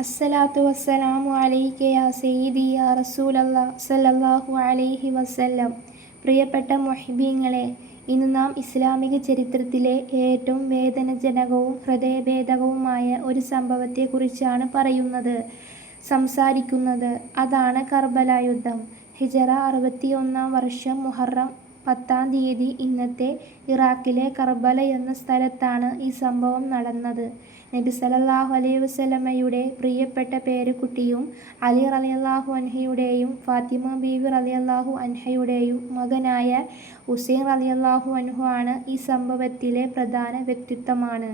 അസ്സലാത്തു വസ്സലാമു അലൈക യാ സയ്യിദി യാ റസൂലല്ലാഹ് സല്ലല്ലാഹു അലൈഹി വസല്ലം. പ്രിയപ്പെട്ട മുഹിബീങ്ങളെ, ഇന്ന് നാം ഇസ്ലാമിക ചരിത്രത്തിലെ ഏറ്റവും വേദനാജനകവും ഹൃദയഭേദകവുമായ ഒരു സംഭവത്തെക്കുറിച്ചാണ് സംസാരിക്കുന്നത്. അതാണ് കർബല യുദ്ധം. ഹിജറ 61 വർഷം മുഹറം 10 ഇന്നത്തെ ഇറാഖിലെ കർബല എന്ന സ്ഥലത്താണ് ഈ സംഭവം നടന്നത്. നബി സല്ലല്ലാഹു അലൈഹി വസല്ലമയുടെ പ്രിയപ്പെട്ട പേരക്കുട്ടിയും അലി റളിയല്ലാഹു അൻഹയുടെയും ഫാത്തിമ ബീവി റളിയല്ലാഹു അൻഹയുടെയും മകനായ ഹുസൈൻ റളിയല്ലാഹു അൻഹു ആണ് ഈ സംഭവത്തിലെ പ്രധാന വ്യക്തിത്വമാണ്.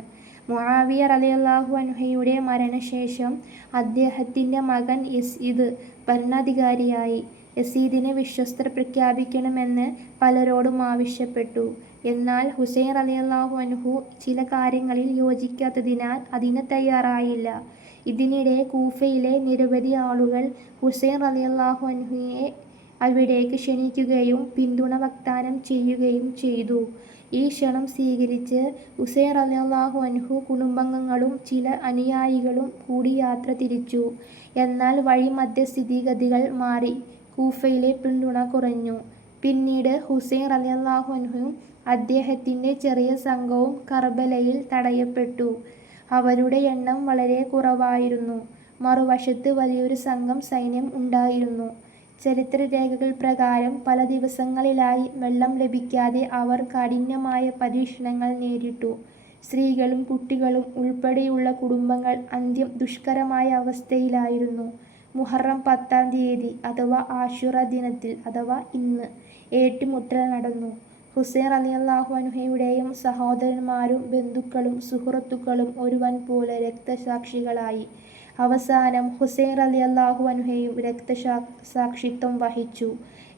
മുആവിയ റളിയല്ലാഹു അൻഹയുടെ മരണശേഷം അദ്ദേഹത്തിൻ്റെ മകൻ യസീദ് ഭരണാധികാരിയായി. യസീദിനെ വിശ്വസ്തർ പ്രഖ്യാപിക്കണമെന്ന് പലരോടും ആവശ്യപ്പെട്ടു. എന്നാൽ ഹുസൈൻ റളിയല്ലാഹു അൻഹു ചില കാര്യങ്ങളിൽ യോജിക്കാത്തതിനാൽ അതിന് തയ്യാറായില്ല. ഇതിനിടെ കൂഫയിലെ നിരവധി ആളുകൾ ഹുസൈൻ റളിയല്ലാഹു അൻഹുവിനെ അവിടേക്ക് ക്ഷണിക്കുകയും പിന്തുണ വാഗ്ദാനം ചെയ്യുകയും ചെയ്തു. ഈ ക്ഷണം സ്വീകരിച്ച് ഹുസൈൻ റളിയല്ലാഹു അൻഹു കുടുംബാംഗങ്ങളും ചില അനുയായികളും കൂടി യാത്ര തിരിച്ചു. എന്നാൽ വഴിമധ്യേ സ്ഥിതിഗതികൾ മാറി. കൂഫയിലെ പിന്തുണ കുറഞ്ഞു. പിന്നീട് ഹുസൈൻ റളിയല്ലാഹു അൻഹുവും അദ്ദേഹത്തിൻ്റെ ചെറിയ സംഘവും കർബലയിൽ തടയപ്പെട്ടു. അവരുടെ എണ്ണം വളരെ കുറവായിരുന്നു. മറുവശത്ത് വലിയൊരു സംഘം സൈന്യം ഉണ്ടായിരുന്നു. ചരിത്രരേഖകൾ പ്രകാരം പല ദിവസങ്ങളിലായി വെള്ളം ലഭിക്കാതെ അവർ കഠിനമായ പരീക്ഷണങ്ങൾ നേരിട്ടു. സ്ത്രീകളും കുട്ടികളും ഉൾപ്പെടെയുള്ള കുടുംബങ്ങൾ അന്ത്യം ദുഷ്കരമായ അവസ്ഥയിലായിരുന്നു. മുഹറം 10 അഥവാ ആശുറ ദിനത്തിൽ അഥവാ ഇന്ന് ഏറ്റുമുട്ടൽ നടന്നു. ഹുസൈൻ റളിയല്ലാഹു അൻഹുവിൻ്റെയും സഹോദരന്മാരും ബന്ധുക്കളും സുഹൃത്തുക്കളും ഒരു വൻപോലെ രക്തസാക്ഷികളായി. അവസാനം ഹുസൈൻ റളിയല്ലാഹു അൻഹുവും രക്തസാക്ഷിത്വം വഹിച്ചു.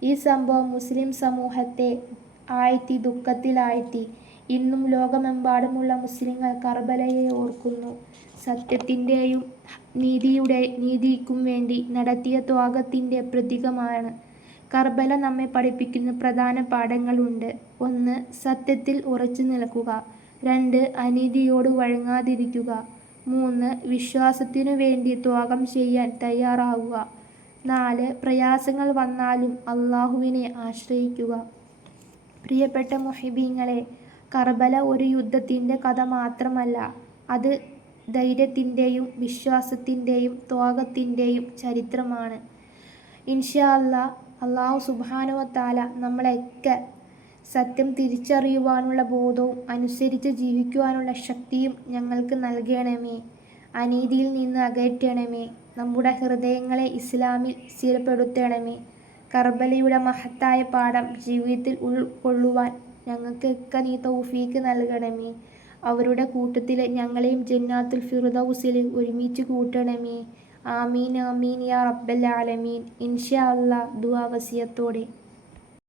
ഈ സംഭവം മുസ്ലിം സമൂഹത്തെ ദുഃഖത്തിലാഴ്ത്തി. ഇന്നും ലോകമെമ്പാടുമുള്ള മുസ്ലിങ്ങൾ കർബലയെ ഓർക്കുന്നു. സത്യത്തിൻ്റെയും നീതിക്കും വേണ്ടി നടത്തിയ ത്യാഗത്തിൻ്റെ പ്രതീകമാണ്. കർബല നമ്മെ പഠിപ്പിക്കുന്ന പ്രധാന പാഠങ്ങളുണ്ട്. 1. സത്യത്തിൽ ഉറച്ചു നിൽക്കുക. 2. അനീതിയോട് വഴങ്ങാതിരിക്കുക. 3. വിശ്വാസത്തിനു വേണ്ടി ത്യാഗം ചെയ്യാൻ തയ്യാറാവുക. 4. പ്രയാസങ്ങൾ വന്നാലും അല്ലാഹുവിനെ ആശ്രയിക്കുക. പ്രിയപ്പെട്ട മുഹിബീങ്ങളെ, കർബല ഒരു യുദ്ധത്തിൻ്റെ കഥ മാത്രമല്ല, അത് ധൈര്യത്തിൻ്റെയും വിശ്വാസത്തിൻ്റെയും ത്യാഗത്തിൻ്റെയും ചരിത്രമാണ്. ഇൻഷാ അല്ലാഹ്, അല്ലാഹു സുബ്ഹാനഹു വ തആല നമ്മളെയൊക്കെ സത്യം തിരിച്ചറിയുവാനുള്ള ബോധവും അനുസരിച്ച് ജീവിക്കുവാനുള്ള ശക്തിയും ഞങ്ങൾക്ക് നൽകണമേ. അനീതിയിൽ നിന്ന് അകറ്റണമേ. നമ്മുടെ ഹൃദയങ്ങളെ ഇസ്ലാമിൽ സ്ഥിരപ്പെടുത്തണമേ. കർബലയുടെ മഹത്തായ പാഠം ജീവിതത്തിൽ ഉൾക്കൊള്ളുവാൻ ഞങ്ങൾക്കൊക്കെ നീ തൗഫീക്ക് നൽകണമേ. അവരുടെ കൂട്ടത്തിൽ ഞങ്ങളെയും ജന്നാത്തുൽ ഫിർദൗസിൽ ഒരുമിച്ച് കൂട്ടണമേ. ആമീൻ ആമീൻ യാ റബ്ബൽ ആലമീൻ. ഇൻഷാ അല്ലാഹ്, ദുആ വസിയത്തോടെ.